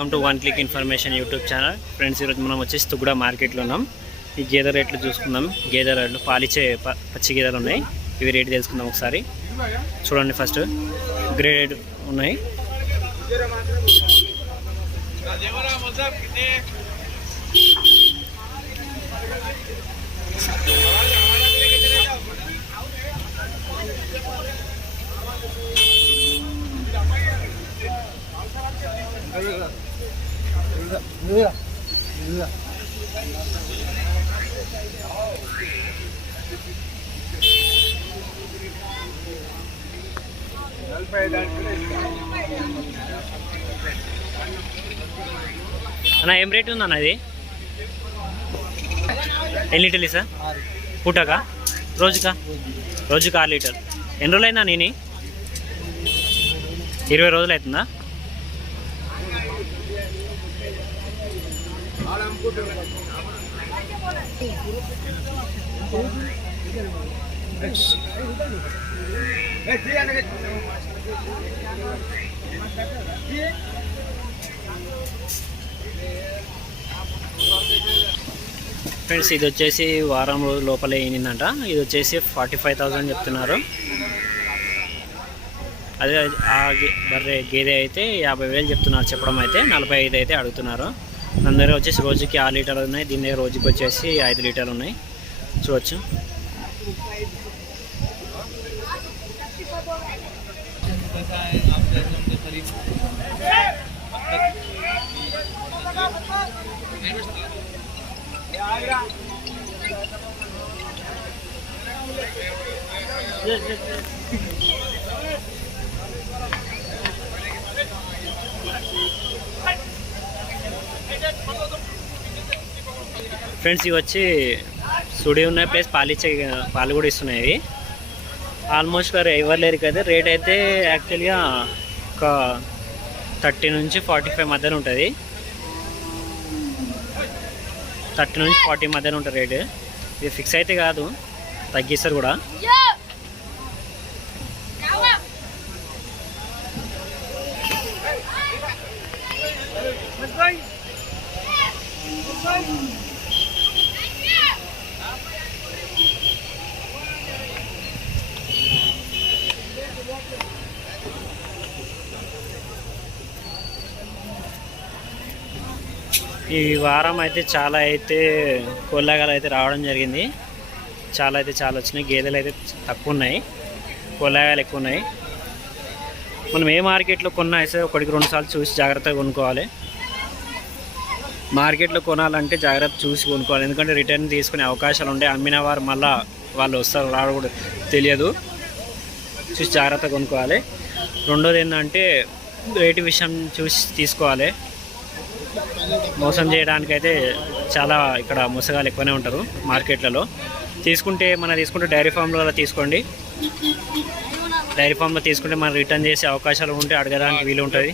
Welcome to one click information YouTube channel. Friends, ఈరోజు మనం వచ్చేసి తుక్కుడా మార్కెట్లో ఉన్నాం. ఈ గేదె రేట్లు చూసుకుందాం. గేదె రేట్లు పాలిచ్చే పచ్చి గేదెలు ఉన్నాయి. ఇవి రేటు తెలుసుకుందాం ఒకసారి. చూడండి, ఫస్ట్ గ్రేడ్ ఉన్నాయి. అన్న, ఏం రేట్ ఉందన్న ఇది? ఎన్ని లీటర్లు సార్? పూటకా? రోజుకా? రోజుకి 6 లీటర్. ఎన్ని రోజులు అయిందా నేను? 20 రోజులు అవుతుందా? ఫ్రెండ్స్, ఇది వచ్చేసి వారం రోజుల లోపలే అయిందంట. ఇది వచ్చేసి 45,000 చెప్తున్నారు. అదే ఆ బర్రె గేదె అయితే 50,000 చెప్తున్నారు చెప్పడం. అయితే 45 అయితే అడుగుతున్నారు. మన దగ్గర వచ్చేసి రోజుకి 6 లీటర్లు ఉన్నాయి. దీని దగ్గర రోజుకి వచ్చేసి 5 లీటర్లు ఉన్నాయి. చూడవచ్చు. ఫ్రెండ్స్, ఇవి వచ్చి సుడి ఉన్నాయి, ప్లస్ పాలు కూడా ఇస్తున్నాయి. ఇవి ఆల్మోస్ట్ ఎవరు లేరు కదా. రేట్ అయితే యాక్చువల్గా ఒక 30 నుంచి 45 మధ్యన ఉంటుంది. 30 నుంచి 40 మధ్యన ఉంటుంది రేటు. ఇది ఫిక్స్ అయితే కాదు, తగ్గిస్తారు కూడా. ఈ వారం అయితే చాలా కోళ్ళగాలు అయితే రావడం జరిగింది. చాలా వచ్చినాయి. గేదెలు అయితే తక్కువ ఉన్నాయి, కోళ్ళగాలు ఎక్కువ ఉన్నాయి. మనం ఏ మార్కెట్లో కొన్నా అయితే 1-2 సార్లు చూసి జాగ్రత్తగా కొనుక్కోవాలి. మార్కెట్లో కొనాలంటే జాగ్రత్త చూసి కొనుక్కోవాలి. ఎందుకంటే రిటర్న్ తీసుకునే అవకాశాలు ఉండే. అమ్మిన వారు మళ్ళీ వాళ్ళు వస్తారు రావడం కూడా తెలియదు. చూసి జాగ్రత్తగా కొనుక్కోవాలి. రెండోది ఏంటంటే రేటు విషయం చూసి తీసుకోవాలి. మోసం చేయడానికైతే చాలా ఇక్కడ మోసగాలు ఎక్కువనే ఉంటారు మార్కెట్లలో. తీసుకుంటే డైరీ ఫామ్లో తీసుకోండి. డైరీ ఫామ్లో తీసుకుంటే మనం రిటర్న్ చేసే అవకాశాలు ఉంటే అడగడానికి వీలు ఉంటుంది.